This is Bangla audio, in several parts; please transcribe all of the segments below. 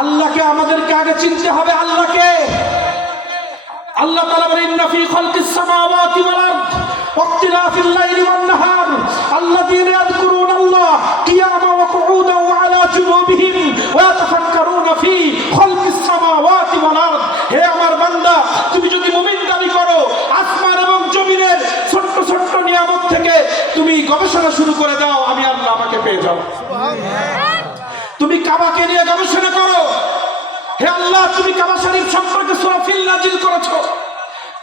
আল্লাহকে আমাদেরকে আগে চিনতে হবে। আল্লাহকে আল্লাহ তাআলা বলেন ইন্না ফি খালকিস সামাওয়াতি ওয়াল আরদ ওয়াখতিলাফিল লাইলি ওয়ান নাহার আল্লাযীনা ইয়াযকুরুনাল্লাহ কিয়ামান ওয়া কুউদান ওয়া আলা জুনুবিহিম ওয়া ইয়াতাফাক্কারুনা ফি খালকিস সামাওয়াতি ওয়াল আরদ। হে আমার বান্দা, তুমি যদি মুমিন দাবি করো, আসমান এবং জমিনের ছোট্ট ছোট্ট নিয়ামত থেকে তুমি গবেষণা শুরু করে দাও, আমি আল্লাহ আমাকে পেয়ে যাও। সুবহানাল্লাহ। তুমি কাবাকে নিয়ে গবেষণা করো। হে আল্লাহ, তুমি কাবা শরীফ সম্পর্কে সূরা ফিল নাজিল করেছো।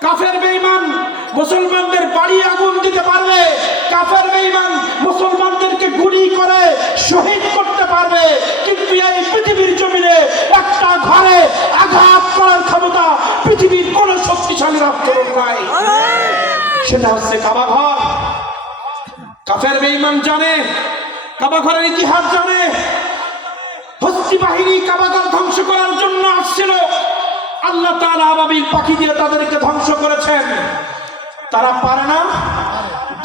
কাফের বেঈমান মুসলমানদের বাড়ি আগুন দিতে পারবে, কাফের বেঈমান মুসলমানদেরকে গুলি করে শহীদ করতে পারবে, কিন্তু এই পৃথিবীর জমিনে একটা ঘরে আঘাত করার ক্ষমতা পৃথিবীর কোন শক্তিশালী রাষ্ট্রের নাই। সেটা হচ্ছে কাবা ঘর। কাফের বেঈমান জানে, কাবা ঘরের ইতিহাস জানে। হস্তি বাহিনী কাবাঘর ধ্বংস করার জন্য আসছিল, আল্লাহ তাআলা আবাবিল পাখি দিয়ে তাদেরকে ধ্বংস করেছেন। তারা পারে না।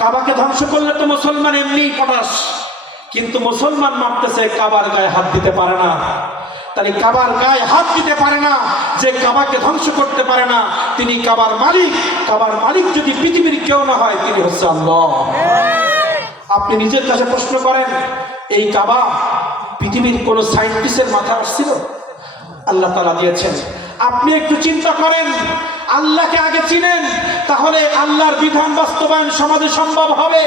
কাবাকে ধ্বংস করলে তো মুসলমান এমনি পটাশ, কিন্তু মুসলমান মারতেছে, কাবার গায়ে হাত দিতে পারে না। তাই কাবার গায়ে হাত দিতে পারে না। যে কাবাকে ধ্বংস করতে পারে না, তিনি কাবার মালিক। কাবার মালিক যদি পৃথিবীর কেউ না হয়, তিনি হচ্ছে আল্লাহ। আপনি নিজের কাছে প্রশ্ন করেন, এই কাবা পৃথিবীর কোন সায়েন্টিস্টের মাথায় আসছিল? আল্লাহ তাআলা দিয়েছেন। আপনি একটু চিন্তা করেন, আল্লাহকে আগে চিনেন, তাহলে আল্লাহর বিধান বাস্তবায়ন সমাজে সম্ভব হবে।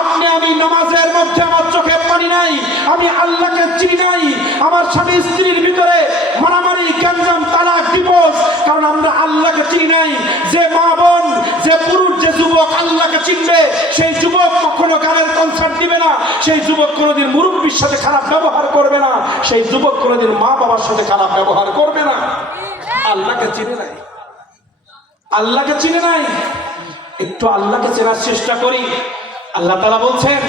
আপনি আমি নামাজের মধ্যে আমার চোখে পানি নাই, আমি আল্লাহকে চিনি নাই। আমার স্বামী স্ত্রীর ভিতরে মারামারি, গ্যাঞ্জাম, তালাক, ডিভোর্স, কারণ আমরা আল্লাহকে চিনি নাই। যে মা বোন, যে পুরুষ, যে যুবক আল্লাহকে চিনবে, সেই যুবক কখনো গানের কনসার্ট দিবে না, সেই যুবক কোনোদিন মুরব্বির সাথে খারাপ ব্যবহার করবে না, সেই যুবক কোনোদিন মা বাবার সাথে খারাপ ব্যবহার করবে না। আল্লাহকে চিনে নাই, আল্লাহকে চিনে নাই। একটু আল্লাহকে চেনার চেষ্টা করি। আল্লাহ তাআলা বলছেন,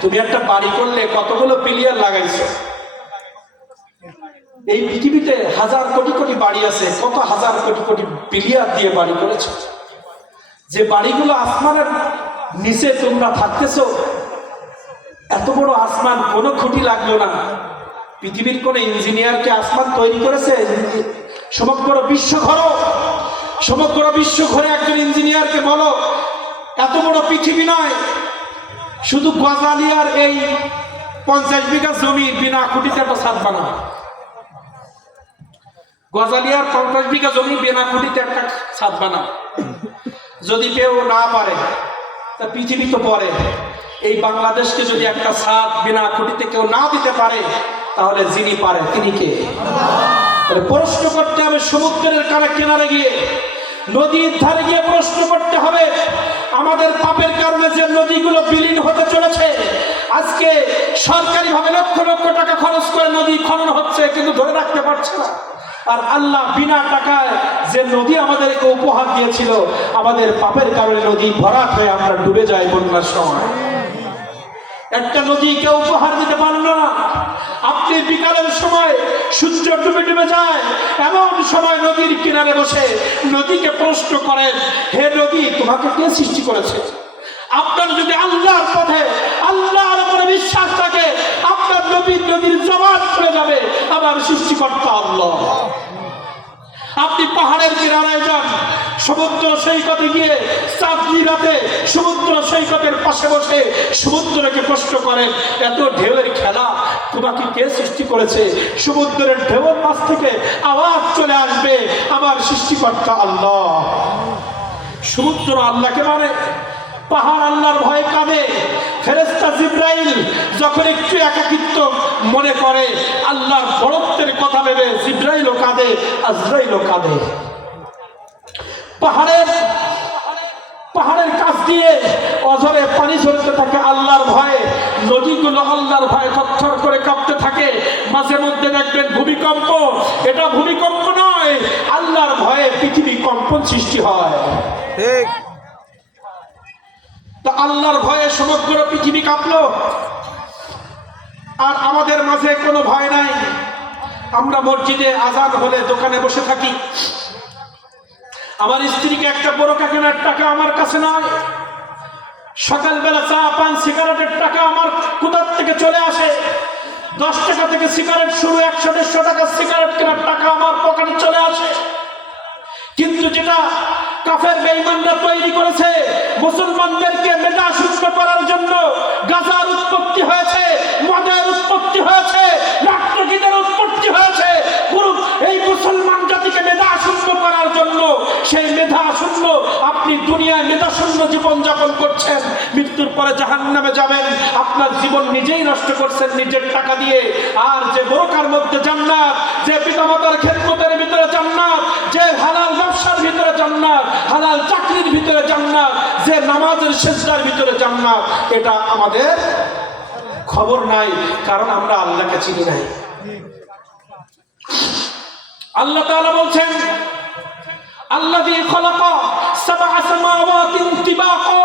তুমি একটা বাড়ি করলে কতগুলো পিলিয়ার লাগাইছো। এই পৃথিবীতে হাজার কোটি কোটি বাড়ি আছে, কত হাজার কোটি কোটি পিলিয়ার দিয়ে বাড়ি করেছো। যে বাড়িগুলো আসমানের নিচে তোমরা থাকতেছো, এত বড় আসমান, কোনো খুঁটি লাগলো না। পৃথিবীর কোন ইঞ্জিনিয়ারকে আসমান তৈরি করেছে? সমগ্র বিশ্ব ঘোরো, সমগ্র বিশ্ব ঘুরে একজন ইঞ্জিনিয়ারকে বলো, এত বড় পৃথিবী নয়, শুধু গজালিয়ার এই 50 বিঘা জমি বিনা খুঁটিতে একটা ছাদ বানাও। গজালিয়ার 50 বিঘা জমি বিনা খুঁটিতে একটা ছাদ বানাও। যদি কেউ না পারে, তা পৃথিবী তো পরে, এই বাংলাদেশকে যদি একটা ছাদ বিনা খুঁটিতে কেউ না দিতে পারে, তাহলে যিনি পারে তিনি কে? প্রশ্ন করতে হবে সমুদ্রের কিনারে গিয়ে, নদীর ধারে গিয়ে প্রশ্ন করতে হবে। আমাদের পাপের কারণে যে নদীগুলো বিলীন হতে চলেছে, আজকে সরকারি ভাবে লক্ষ লক্ষ টাকা খরচ করে নদী খনন হচ্ছে, কিন্তু ধরে রাখতে পারছে না। আর আল্লাহ বিনা টাকায় যে নদী আমাদেরকে উপহার দিয়েছিল, আমাদের পাপের কারণে নদী ভরাট হয়ে আমরা ডুবে যাই বন্যার সময়। একটা নদীকে উপহার দিতে পারল না। আপনি বিকালের সময় সূর্য ডুবে ডুবে যায়, এমন সময় নদীর কিনারে বসে নদীকে প্রশ্ন করেন, হে নদী, তোমাকে কে সৃষ্টি করেছে? আপনার যদি আল্লাহর পথে, আল্লাহর উপরে বিশ্বাস থাকে, আপনার নদীর জবাব খুলে যাবে, আমার সৃষ্টিকর্তা আল্লাহ। আপনি পাহাড়ের কিনারায় যান, সমুদ্র সৈকতে গিয়ে চাঁদনি রাতে সমুদ্র সৈকতের পাশে বসে সমুদ্রকে প্রশ্ন করেন, এত ঢেউয়ের খেলা তোমাকে কে সৃষ্টি করেছে? সমুদ্রের ঢেউয়ের পাশ থেকে আওয়াজ চলে আসবে, আমার সৃষ্টিকর্তা আল্লাহ। সমুদ্র আল্লাহকে মানে, পাহাড় আল্লাহর ভয়ে কাঁদে। ফেরেশতা জিবরাইল যখন একটু একাকিত্ব মনে করে, আল্লাহর বড়ত্বের কথা ভেবে জিবরাইলও কাঁদে, আজরাইলও কাঁদে। পাহাড়ের কাছ দিয়ে অঝরে পানি ঝরতে থাকে আল্লাহর ভয়ে। নদীগুলো আল্লাহর ভয়ে থরথর করে কাঁপতে থাকে। মাঝে মধ্যে দেখবেন ভূমিকম্প, এটা ভূমিকম্প নয়, আল্লাহর ভয়ে পৃথিবী কম্পন সৃষ্টি হয়। ঠিক, তা আল্লাহর ভয়ে সমগ্র পৃথিবী কাঁপলো। আর আমাদের মাঝে কোনো ভয় নাই। আমরা মসজিদে আজান হলে দোকানে বসে থাকি, আমার স্ত্রীকে একটা বোরকা কেনার টাকা আমার কাছে নয়, সকালবেলা চা পান সিগারেটের টাকা আমার কোথার থেকে চলে আসে। 10 টাকা থেকে সিগারেট শুরু, 100-150 টাকার সিগারেট কেনার টাকা আমার পকেটে চলে আসে। কিন্তু যেটা কাফের বেঈমানরা তৈরি করেছে মুসলমানদেরকে মেধা শূন্য করার জন্য, গাজার উৎপত্তি হয়েছে, মদের উৎপত্তি হয়েছে, নাট্যগীতের উৎপত্তি হয়েছে এই মুসলমান জাতিকে মেধা শূন্য করার জন্য। সেই মেধা শূন্য আপনি দুনিয়ায় মেধা শূন্য জীবন যাপন করছেন, মৃত্যুর পরে জাহান্নামে যাবেন। আপনার জীবন নিজেই নষ্ট করছেন নিজের টাকা দিয়ে। আর যে বোরকার মধ্যে জান্নাত, যে পিতামাতার খেদমতের ভিতরে জান্নাত, যে হালাল ব্যবসার ভিতরে জান্নাত, হালাল চাকরির ভিতরে জান্নাত, যে নামাজের সিজদার ভিতরে জান্নাত, এটা আমাদের খবর নাই, কারণ আমরা আল্লাহকে চিনি নাই। আল্লাহ তাআলা বলছেন আল্লাযী খালাকা সাবআ সামাওয়াতিন তিবাকা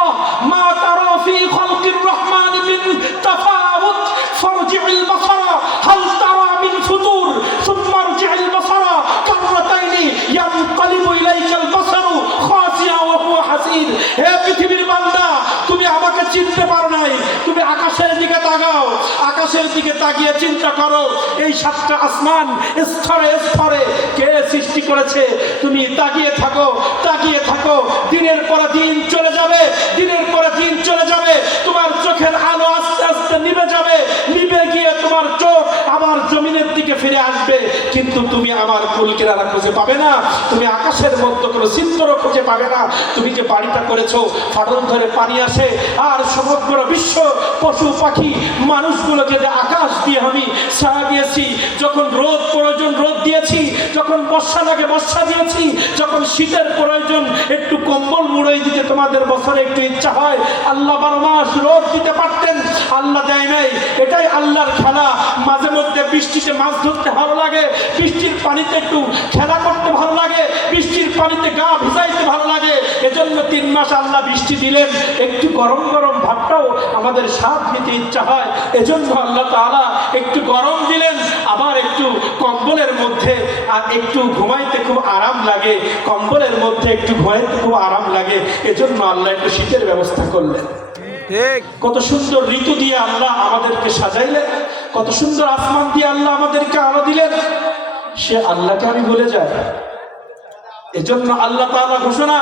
মা তারা ফী খালকির রহমানি মিন তাফাউত ফারজি'ল বাসারা হাল তারা মিন ফুতুর সুম্মা আরজি'ল বাসারা কাররাতাইনি ইয়ানকালিবু ইলাইকাল বাসারু খাসিয়া ওয়া হুয়া হাসীর। হে পৃথিবীর বান্দা, তুমি আমাকে চিনতে পারো নাই, তুমি আকাশের দিকে তাকাও, আকাশের দিকে তাকিয়ে চিন্তা করো এই 7টা আসমান স্তরে স্তরে কে সৃষ্টি করেছে। তুমি তাকিয়ে থাকো, তাকিয়ে থাকো, দিনের পর দিন চলে যাবে, দিনের পর দিন চলে যাবে, তোমার চোখের আলো আস্তে আস্তে নিভে যাবে, নিভে গিয়ে তোমার চোখ আবার জমিনের দিকে ফিরে আসবে, কিন্তু তুমি আমার কুল কিনারা খুঁজে পাবে না, তুমি আকাশের মধ্যে কোনো চিত্রও খুঁজে পাবে না। তুমি যে বাড়িটা করেছো, ফাটল ধরে পানি আসে, আর সমগ্র বিশ্ব পশু পাখি মানুষগুলোকে যে আকাশ দিয়ে আমি ছায়া দিয়েছি, যখন রোদ প্রয়োজন রোদ দিয়েছি, যখন বর্ষা লাগে বর্ষা দিয়েছি, যখন শীতের প্রয়োজন একটু কম্বল মুড়াই দিতে তোমাদের বছরে একটু ইচ্ছা হয়, আল্লাহ 12 মাস রোদ দিতে পারতেন, আল্লাহ দেয় নাই। এটাই আল্লাহর খেলা। মাঝে মধ্যে বৃষ্টিতে মাছ ধরতে ভালো লাগে, বৃষ্টির পানিতে একটু খেলা করতে ভালো লাগে, বৃষ্টির পানিতে গা ভিজাইতে ভালো লাগে, এজন্য 3 মাস আল্লাহ বৃষ্টি দিলেন। একটু গরম গরম ভাবটাও আমাদের স্বাদ নিতে ইচ্ছা হয়, এজন্য আল্লাহ তাআলা একটু গরম দিলেন, আবার একটু কম্বলের মধ্যে আর একটু ঘুমাইতে খুব আরাম লাগে, কম্বলের মধ্যে একটু ঘুমাইতে খুব আরাম লাগে, এজন্য আল্লাহ একটু শীতের ব্যবস্থা করলেন। কত সুন্দর ঋতু দিয়ে আল্লাহ আমাদেরকে সাজাইলেন, কত সুন্দর আসমান দিয়ে আল্লাহ আমাদেরকে আলো দিলেন। সে আল্লাহকে আমি ভুলে যাই। এজন্য আল্লাহ তাআলা ঘোষণা,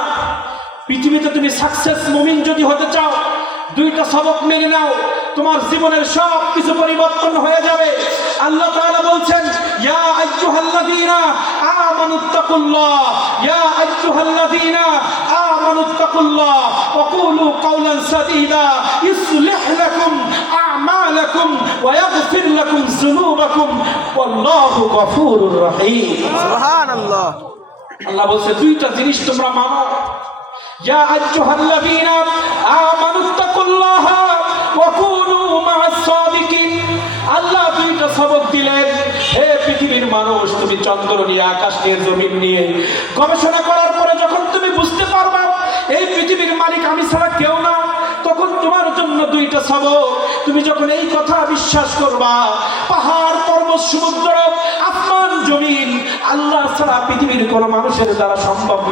পৃথিবীতে তুমি সাকসেস মুমিন যদি হতে চাও, 2টা সবক মেনে নাও, তোমার জীবনের সব কিছু পরিবর্তন হয়ে যাবে। আল্লাহ তাআলা বলছেন, ইয়া আইয়ুহাল্লাযীনা আমানুত্তাকুল্লাহ, ইয়া আইয়ুহাল্লাযীনা আমানুত্তাকুল্লাহ ওয়া কুলু কাওলান সাদীদা ইসলিহ লাকুম আ'মালাকুম ওয়া ইয়াগফির লাকুম যুনুবাকুম ওয়াল্লাহু গফুরুর রহিম। সুবহানাল্লাহ। আল্লাহ বলছে 2টা জিনিস তোমরা মানো। ইয়া আইয়ুহাল্লাযীনা আমানুত্তাকুল্লাহ ওয়া কুনু মা'আস সাদিকিন। আল্লাহ 2টা সবক দিলেন। হে পৃথিবীর মানুষ, তুমি চন্দ্র নিয়ে, আকাশ নিয়ে, জমিন নিয়ে গবেষণা করার পরে যখন তুমি বুঝতে পারবা এই পৃথিবীর মালিক আমি ছাড়া কেউ না, তখন তোমার জন্য 2টা সবক। তুমি যখন এই কথা বিশ্বাস করবা, পাহাড় পর্বত সমুদ্র আসমান জমিন আল্লাহ ছাড়া পৃথিবীর কোনো মানুষের দ্বারা সম্ভব না।